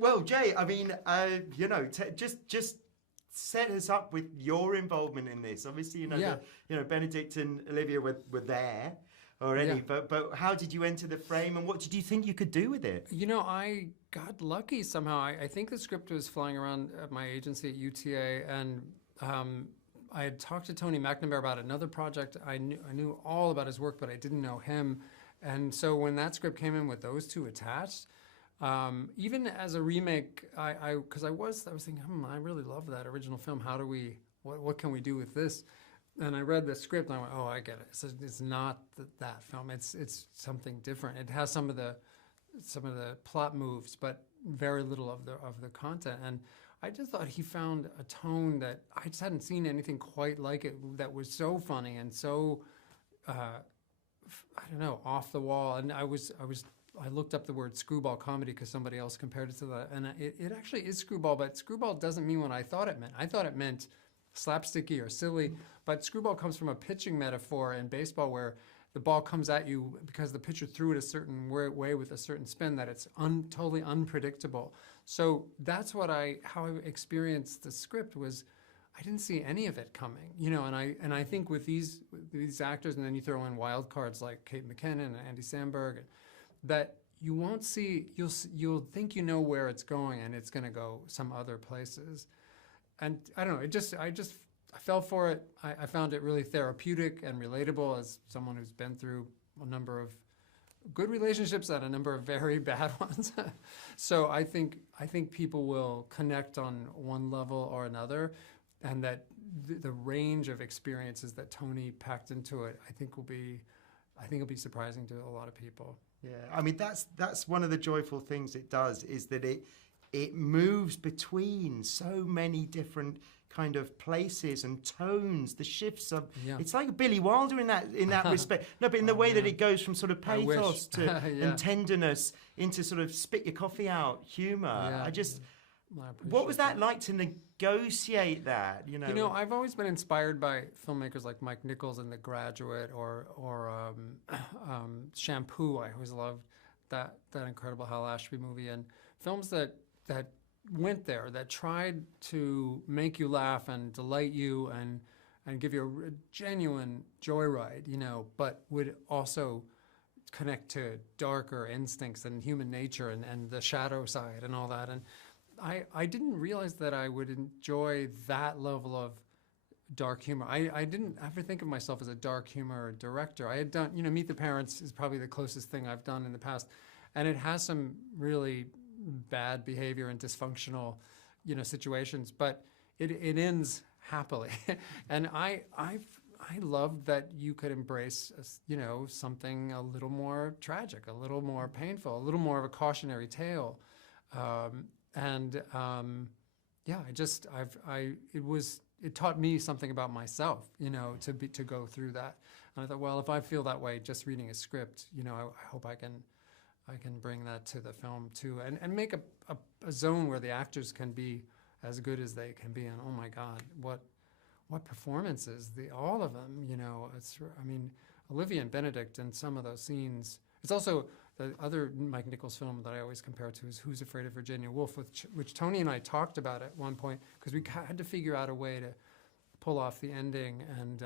Well, Jay, I mean, just set us up with your involvement in this. Obviously, Benedict and Olivia were there already, but how did you enter the frame, and what did you think you could do with it? I got lucky somehow. I think the script was flying around at my agency at UTA, and I had talked to Tony McNamara about another project. I knew all about his work, but I didn't know him. And so when that script came in with those two attached, even as a remake, I was thinking, I really love that original film. How do what can we do with this? And I read the script and I went, oh, I get it. So it's not that film. It's something different. It has some of the plot moves, but very little of the content. And I just thought he found a tone that I just hadn't seen anything quite like it, that was so funny and so off the wall. And I looked up the word screwball comedy because somebody else compared it to that, and it actually is screwball, but screwball doesn't mean what I thought it meant. I thought it meant slapsticky or silly, but screwball comes from a pitching metaphor in baseball where the ball comes at you because the pitcher threw it a certain way with a certain spin, that it's totally unpredictable. So that's how I experienced the script. Was I didn't see any of it coming, and I think with these actors, and then you throw in wild cards like Kate McKinnon and Andy Samberg, that you won't see. You'll think you know where it's going, and it's going to go some other places. And I don't know. I fell for it. I found it really therapeutic and relatable as someone who's been through a number of good relationships and a number of very bad ones. So I think people will connect on one level or another, and that the range of experiences that Tony packed into it, I think will be surprising to a lot of people. Yeah, I mean that's one of the joyful things it does, is that it moves between so many different kind of places and tones. The shifts of it's like Billy Wilder in that respect. No, but in the way that it goes from sort of pathos to and tenderness into sort of spit your coffee out humor. Yeah. What was that like to negotiate that? I've always been inspired by filmmakers like Mike Nichols in The Graduate or Shampoo. I always loved that incredible Hal Ashby movie, and films that went there, that tried to make you laugh and delight you and give you a genuine joyride, but would also connect to darker instincts and human nature and the shadow side and all that. And I didn't realize that I would enjoy that level of dark humor. I didn't ever think of myself as a dark humor director. I had done, Meet the Parents is probably the closest thing I've done in the past. And it has some really bad behavior and dysfunctional, situations, but it ends happily. And I love that you could embrace, something a little more tragic, a little more painful, a little more of a cautionary tale. It taught me something about myself, to go through that. And I thought, well, if I feel that way just reading a script, I hope I can bring that to the film too, and make a zone where the actors can be as good as they can be. And oh my God, what performances! All of them, Olivia and Benedict in some of those scenes. It's also the other Mike Nichols film that I always compare to is Who's Afraid of Virginia Woolf, which Tony and I talked about at one point, because we had to figure out a way to pull off the ending and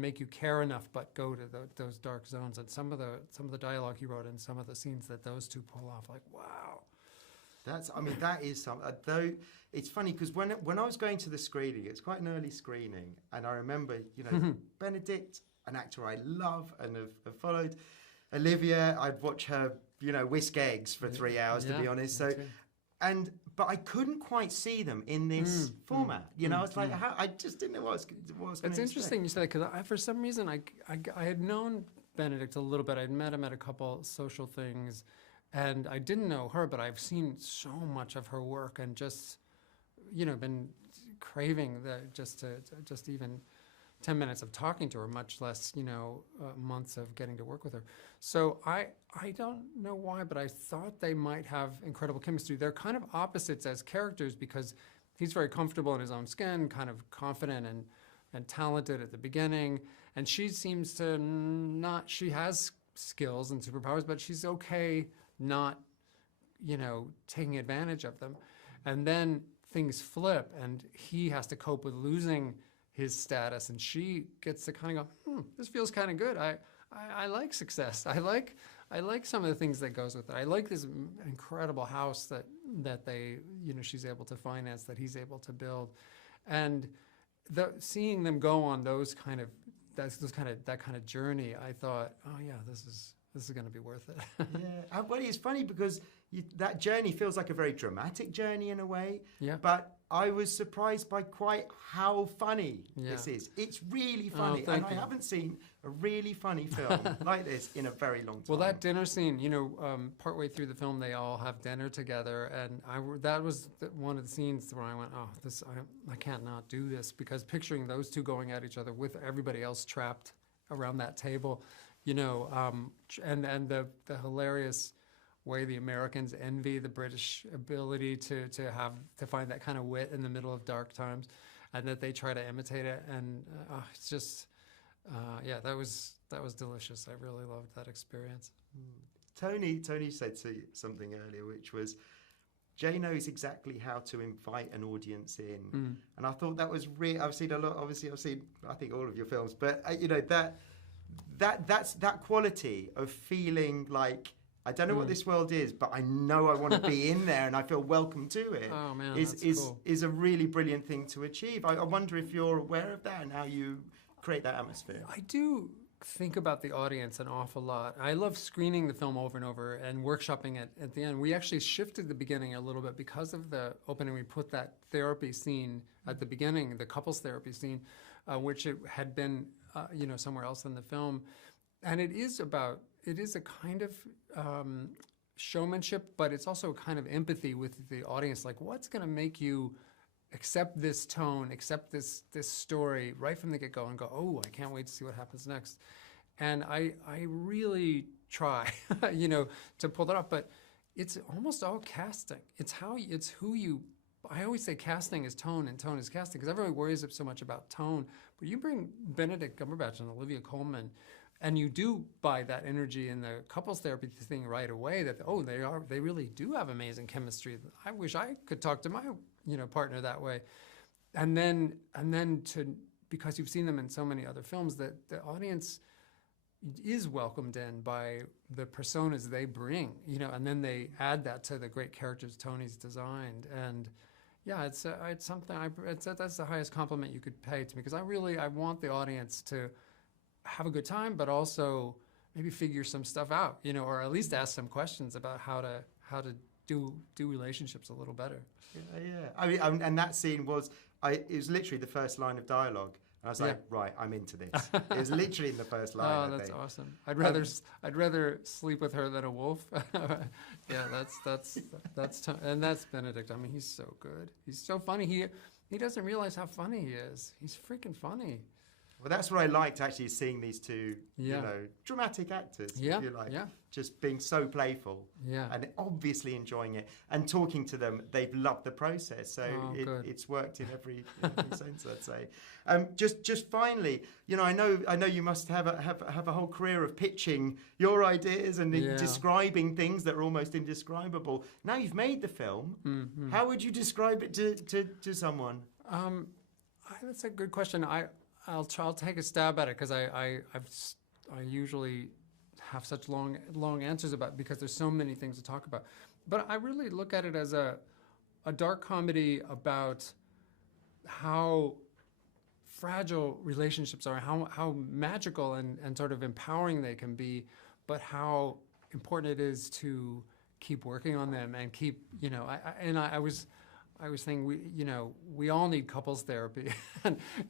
make you care enough, but go to those dark zones. And some of the dialogue he wrote and some of the scenes that those two pull off, like, wow. That is something. Though it's funny because when I was going to the screening, it's quite an early screening, and I remember, Benedict, an actor I love and have followed. Olivia, I'd watch her, whisk eggs for 3 hours, to be honest. So, but I couldn't quite see them in this format. I was like, I just didn't know what I was going to It's interesting you say that, because for some reason I had known Benedict a little bit. I'd met him at a couple social things, and I didn't know her, but I've seen so much of her work and just, been craving just even 10 minutes of talking to her, much less, months of getting to work with her. So I don't know why, but I thought they might have incredible chemistry. They're kind of opposites as characters, because he's very comfortable in his own skin, kind of confident and talented at the beginning. And she seems to she has skills and superpowers, but she's okay not taking advantage of them. And then things flip, and he has to cope with losing his status, and she gets to kind of go, this feels kind of good. I like success. I like some of the things that goes with it. I like this incredible house that they, she's able to finance, that he's able to build, and seeing them go on that kind of journey, I thought, oh yeah, this is going to be worth it. Yeah, well, it's funny because that journey feels like a very dramatic journey in a way. Yeah. But I was surprised by quite how funny this is. It's really funny, and I haven't seen a really funny film like this in a very long time. Well, that dinner scene, partway through the film, they all have dinner together, and that was one of the scenes where I went, oh, I can't not do this, because picturing those two going at each other with everybody else trapped around that table, and the hilarious way the Americans envy the British ability to find that kind of wit in the middle of dark times, and that they try to imitate it, and it's just that was delicious. I really loved that experience. Tony said something earlier, which was, Jay knows exactly how to invite an audience in, and I thought that was really. I've seen a lot. Obviously, I've seen I think all of your films, but that's that quality of feeling like, I don't know what this world is, but I know I want to be in there and I feel welcome to it. Oh man, cool. Is a really brilliant thing to achieve. I wonder if you're aware of that and how you create that atmosphere. I do think about the audience an awful lot. I love screening the film over and over and workshopping it at the end. We actually shifted the beginning a little bit because of the opening. We put that therapy scene at the beginning, the couples therapy scene, which it had been somewhere else in the film. And it is a kind of showmanship, but it's also a kind of empathy with the audience. Like, what's going to make you accept this tone, accept this story right from the get-go, and go, oh, I can't wait to see what happens next. And I really try, to pull that off. But it's almost all casting. It's who you. I always say casting is tone and tone is casting, because everybody worries so much about tone. But you bring Benedict Cumberbatch and Olivia Colman, and you do buy that energy in the couples therapy thing right away, that they really do have amazing chemistry. I wish I could talk to my partner that way. And then because you've seen them in so many other films, that the audience is welcomed in by the personas they bring, and then they add that to the great characters Tony's designed. And yeah, it's something that's the highest compliment you could pay to me, because I want the audience to have a good time, but also maybe figure some stuff out, or at least ask some questions about how to do relationships a little better. Yeah. I mean, and that scene was it was literally the first line of dialogue. And I was like, right, I'm into this. It was literally in the first line. Oh, that's awesome. I'd rather sleep with her than a wolf. Yeah, and that's Benedict. I mean, he's so good. He's so funny. He doesn't realize how funny he is. He's freaking funny. Well, that's what I liked, actually, seeing these two, dramatic actors, if you like, just being so playful and obviously enjoying it. And talking to them, they've loved the process, so it's worked in every sense, I'd say. Just finally, I know you must have a whole career of pitching your ideas and describing things that are almost indescribable. Now you've made the film. Mm-hmm. How would you describe it to someone? That's a good question. I'll take a stab at it, because I usually have such long answers about it, because there's so many things to talk about. But I really look at it as a dark comedy about how fragile relationships are, how magical and sort of empowering they can be, but how important it is to keep working on them and keep, I was thinking we all need couples therapy,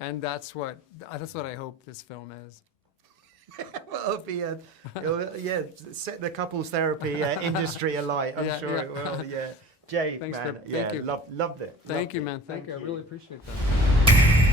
and that's what I hope this film is. Well, it'll set the couples therapy industry alight. I'm sure it will. Yeah, Jay, thanks, man, thank you. Loved it. Thank you, man. Thank you. I really appreciate that.